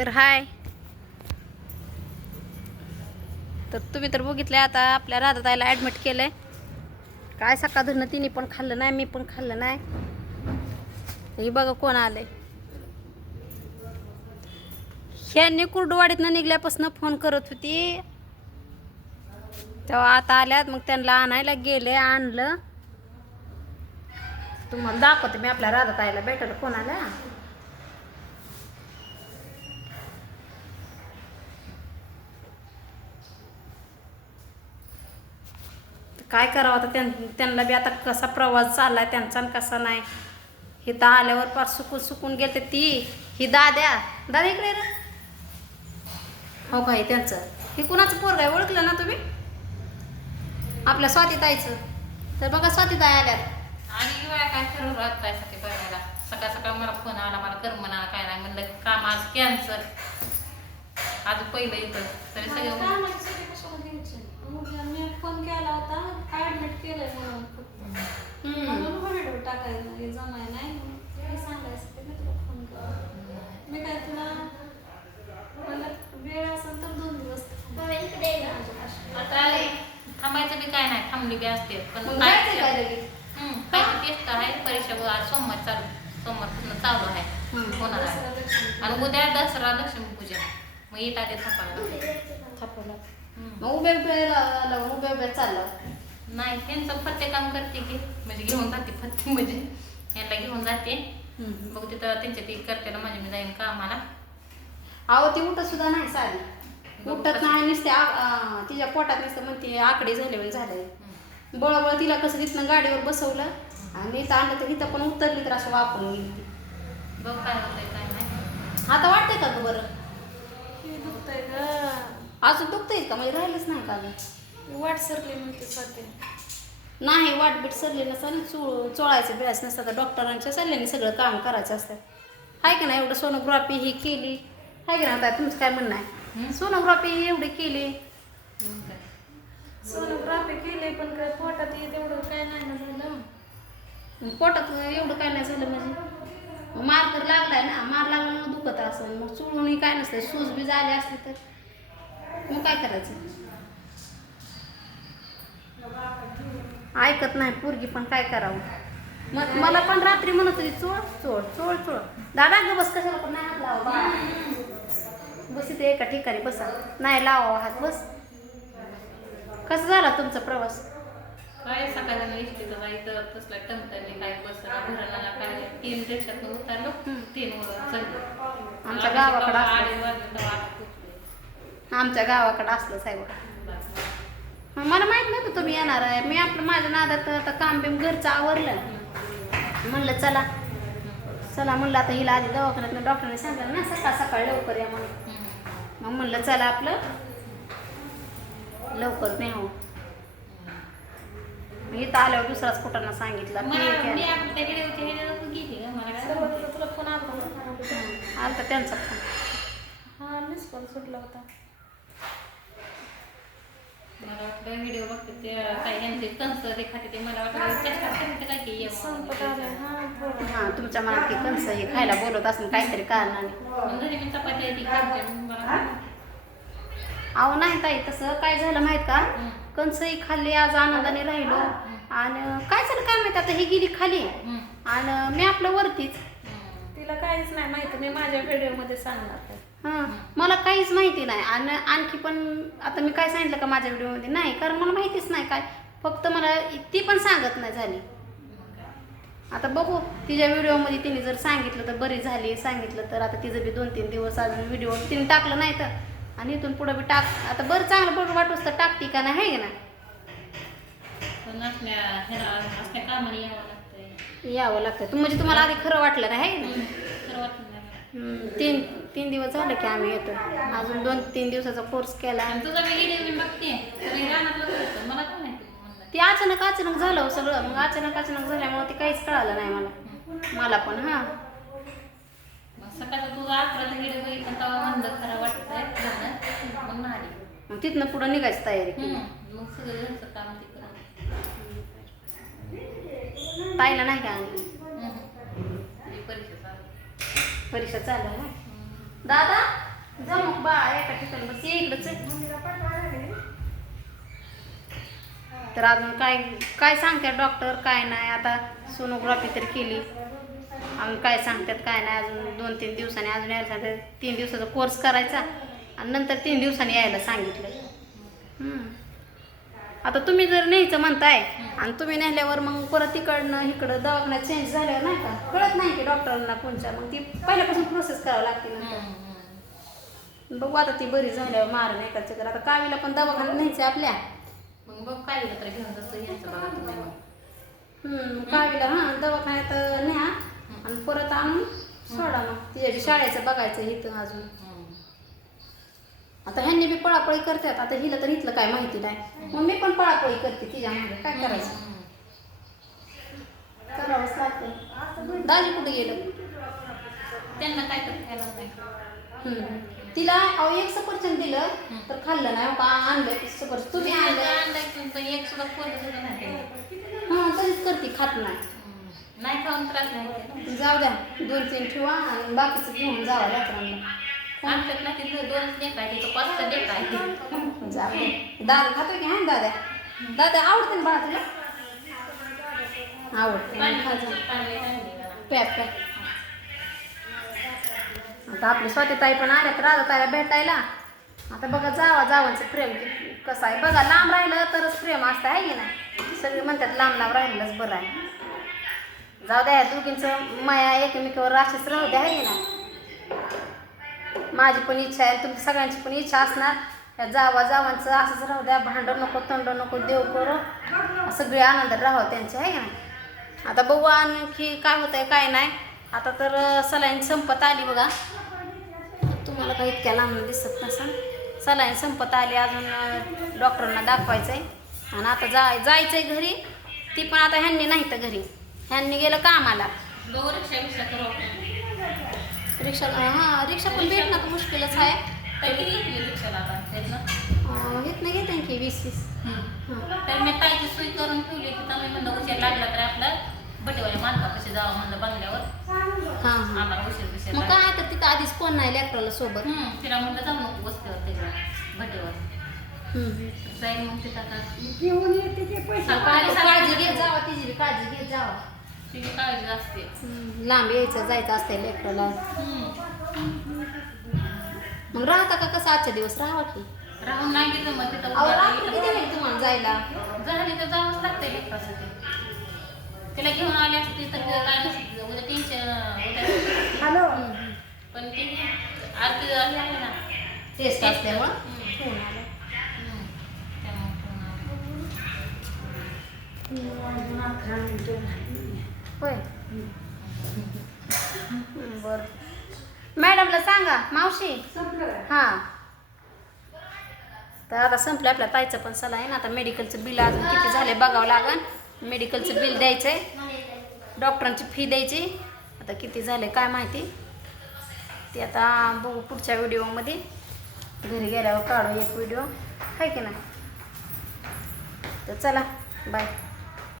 तर हाय. तर तुम्ही तर बघितले आता आपल्या राधाताईला ॲडमिट केलं आहे. काय सकाळ धरणं तिने पण खाल्लं नाही, मी पण खाल्लं नाही. हे बघा कोण आलंय. ह्यांनी कुर्डवाडीतनं निघल्यापासून फोन करत होती, तेव्हा आता आल्यात. मग त्यांना आणायला गेले, आणलं. तुम्हाला दाखवते मी आपल्या राधाताईला भेटायला कोण आला. काय करावं आता त्यांना बी आता कसा प्रवास चाललाय त्यांचा आणि कसा नाही. इथं आल्यावर फार सुकून गेले ती. ही दाद्या इकडे रे. हो काय त्यांचं हे कुणाचं पोरग आहे ओळखलं ना तुम्ही? आपल्या स्वातीताईचं. तर बघा स्वातीताई आल्यात. आणि वेळा काय ठरवलं राहतायसाठी बघायला. सकाळ सकाळ मला फोन आला, मला कर म्हणा काय नाही म्हणलं काम आज कॅन्सल. आज पहिलं येतं तरी सगळं मी फोन केला होता, ऍडमिट केलंय म्हणून व्हिडिओ टाकायला हे जमाय नाही हे सांगायचं ते मी तुला फोन केला. मी काय तुला मला वेळ असेल तर 2 दिवस आता थांबायचं बी काय नाही, थांबली बी असते पण काय टेस्ट आहे. परीक्षा आज सोमवारपासून चालू आहे होणार आहे. आणि उद्या दसरा लक्ष्मीपूजन. मग येत आले थापला मग उभ्या चाललं नाही. त्यांचं फत्ते काम करते की म्हणजे घेऊन जाते फत्ते म्हणजे यांना घेऊन जाते. बघ तिथं त्यांच्या ती करते ना माझी मी जाईन कामाला. अहो ती उठत सुद्धा नाही साधी उठत नाही. नुसते तिच्या पोटात नुसतं म्हणते आकडे झाले झाले. बळबळ तिला कसं तिथनं गाडीवर बसवलं आणि इथं आणलं तर इथं पण उतरली तर असं वापरून गेली ती. बघ काय होतंय काय नाही. आता वाटतंय का ग बरं? हे दुखतंय ग. अजून दुखतंय का म्हणजे राहिलंच नाही का ग? वाट सरली म्हणते स्वाती. नाही वाटबीट सरले नसतं चोळायचं बिळायचं नसतं. तर डॉक्टरांच्या सल्ल्याने सगळं काम करायचं असतं. आहे का नाही? एवढं सोनोग्राफी ही केली आहे का नाही? आता तुमचं काय म्हणणं आहे? सोनोग्राफी एवढी केली, सोनोग्राफी केली पण काय पोटात तेवढं काय नाही ना झालं. पोटात एवढं काय नाही झालं म्हणजे मार तर लागलाय ना. मार लागल्यामुळे दुखत असं. मग चुळूनही काय नसतं. सूज बी झाली असली तर मग काय करायचं? ऐकत नाही पोरगी पण काय करावं. मग मला पण रात्री म्हणत होती चोळ चोळ चोळ चोळ. दादा ग बस कशाला पण नाही हात लावा बस इथे एका ठिकाणी बसा. नाही लावा हात बस. कसं झाला तुमचा प्रवास? काय सकाळला इष्टीचं जायचं तसला टमटमी काय बसला घराला काय 3 रिक्षातून उतरलो 3 चढलो. आमच्या गावाकडं आमच्या गावाकडं असलं साहेब. मला माहित नव्हतं तुम्ही येणार आहे. मी आपलं माझ्या नादात आता काम बिम घरचं आवरलं. म्हणलं चला म्हणलं आता हिला आधी दवाखान्यात डॉक्टरने सांगितलं ना सकाळ सकाळ लवकर या म्हणून. मग म्हणलं चला आपलं लवकर नाही हो. इथं आल्यावर दुसराच कुठांना सांगितलं तुला फोन आलता त्यांचा फोन. हा मिस कॉल सुटला होता. मला वाटलं व्हिडिओ बघते ते काय यांचे कंस खाते ते मला वाटलं चेष्टा करते काय की संपत आलं. हा तुमच्या मनात की कंस हे खायला बोलवत असं काहीतरी कारणाने. घरी मी चपाती ती खाते मला. अहो नाही ताई तसं काय झालं माहित का? कंसही खाल्ली आज आनंदाने राहिलो. आणि काय झालं काय माहिती आता ही गेली खाली आणि मी आपलं वरतीच. तिला काहीच नाही माहिती. मी माझ्या व्हिडिओमध्ये सांगणार. हां मला काहीच माहिती नाही. आणि आणखी पण आता मी काय सांगितलं का माझ्या व्हिडिओमध्ये? नाही, कारण मला माहितीच नाही काय. फक्त मला ती पण सांगत नाही झाली. आता बघू तिच्या व्हिडिओमध्ये तिने जर सांगितलं तर बरी झाली, सांगितलं तर आता तिचं बी 2-3 दिवस अजून व्हिडिओ तिने टाकलं नाही तर. आणि इथून पुढं बी टाक. आता बरं चांगलं बरं वाटूस तर टाकते का नाही आहे ना. पण असल्या कामाला यावं लागतं म्हणजे तुम्हाला आधी खरं वाटलं नाही आहे ना. खरं वाटलं नाही. 3 दिवस झाले की आम्ही येतो. अजून 2-3 दिवसाचा कोर्स केला. तुझा व्हिडिओ मी बघते मला काय माहिती. ते अचानक झालं सगळं. मग अचानक झाल्यामुळे ते काहीच कळालं नाही मला पण. हां सकाळचा तुझा 11चा व्हिडिओ बघितला तेव्हा म्हणलं खरं वाटत मग नाही. मग तिथनं पुढं निघायची तयारी केली. मग सगळं घरचं काम ते करून ताईला नाही का आणली? परीक्षा चालू. परीक्षा चालू आहे दादा जा मग बाळा एका ठिकाणी बस ये इकडंच आहे. तर अजून काय काय सांगतात डॉक्टर काय नाही. आता सोनोग्राफी तर केली अजून काय सांगतात काय नाही. अजून 2-3 दिवसांनी अजून यायला सांगतात. 3 दिवसाचा कोर्स करायचा आणि नंतर 3 दिवसांनी यायला सांगितलं. आता तुम्ही जर न्यायचं म्हणताय आणि तुम्ही नेल्यावर मग परत तिकडनं इकडं दवाखान्यात चेंज झाल्यावर नाही का कळत नाही की डॉक्टरांना कोणच्या मग ती पहिल्यापासून प्रोसेस करावं लागते नंतर. बघू आता ती बरी झाल्यावर मारण एका चक्कर. आता कावीला पण दवाखान्यात न्यायचं आपल्या. मग बघ काय तर घेऊन जसं यायचं बघा तुम्ही मग. कावीला हां दवाखान्यात न्या आणि परत आणून सोडा. मग तिच्या शाळेचं बघायचं इथं अजून. आता ह्यांनी बी पळापळी करतात. आता हिला तर इथलं काय माहिती नाही. मग मी पण पळापळी करते तिच्या मागे. काय करायचं करावंच लागतं. दाजी कुठे गेलं? त्यांना काय तर खायला नाही. तिला एक सफरचंद दिलं तर खाल्लं नाही. का आणलं सफरचंद तुम्ही आणलं एक सुद्धा फोन सुद्धा नाही केला. हां तरीच करते खात नाही. नाही खाऊन त्रास नाही. जाऊ द्या 2-3 ठेवा आणि बाकीचं घेऊन जावा लेकरांना. आमच्यात नाही तिथं 2च लेक आहे तिथं 5 लेक आहे. जाऊ दे. दादा खातोय की हां दादा? दादा आवडते ना बाळा तुला? आवडते प्या प्या. आता आपली स्वातीताई पण आल्या तर राधाताईला भेटायला. आता बघा जावांचं प्रेम कसं आहे बघा. लांब राहिलं तरच प्रेम असतं आहे की नाही. सगळे म्हणतात लांब राहिलंच बरं आहे. जाऊ द्या दोघींचं माया एकमेकावर अशीच राहू द्या आहे की नाही. माझी पण इच्छा आहे तुमची सगळ्यांची पण इच्छा असणार. या जावांचं असंच राहू द्या. भांडण नको तंड नको देव करो सगळे आनंदात राहावं त्यांचे आहे की नाही. आता बघू आणखी काय होतंय काय नाही. आता तर सलाईन संपत आली बघा. तुम्हाला काही इतक्या लांब दिसत नसेल. सलाईन संपत आली. अजून डॉक्टरांना दाखवायचं आहे आणि आता जायचं आहे घरी. ती पण आता ह्यांनी नाही तर घरी ह्यांनी गेलं कामाला. बघू रिक्षा करू आपण. रिक्षा हां रिक्षा पण भेटणं तर मुश्किलच आहे. किती घेतली रिक्षाला आता इथनं घेते की 20-20. तर मी ताईची सोय करून ठेवली की तुम्ही म्हणलं उशीर लागला तर आपलं बटेवाल्या मानका कशी जावं म्हणलं बंगल्यावर. हां आम्हाला उशीर मग काय तर तिथं आधीच कोण नाही लेकराला सोबत. तिला म्हणलं जाऊ नको वस्तीवर तिकडं भटेवर जाईल मग तिथं काळजी घेत जावा. तिची बी काळजी घेत जावा. तिची काळजी असते. लांब यायचं जायचं असते लेकराला. मग राहता का कसं आजच्या दिवस राहावा की राहून नाही गेलं मग तिथं रात्री किती वेळ तुम्हाला जायला? झाली तर जावंच लागतंय लेकरासाठी. तिला घेऊन आली असती तर काय नसतं उद्या टेन्शन उद्या. हॅलो पण ती आरती आहे ना टेस्ट असल्यामुळं होय. बर मॅडमला सांगा मावशी. हां तर आता संपलं आपल्या ताईचं पण सला आहे ना. आता मेडिकलचं बिल अजून किती झाले बघावं लागेल. मेडिकलचं बिल द्यायचं आहे. डॉक्टरांची फी द्यायची. आता किती झाले काय माहिती. ते आता बघू पुढच्या व्हिडिओमध्ये. घरी गेल्यावर काढू एक व्हिडिओ आहे की नाही. तर चला बाय.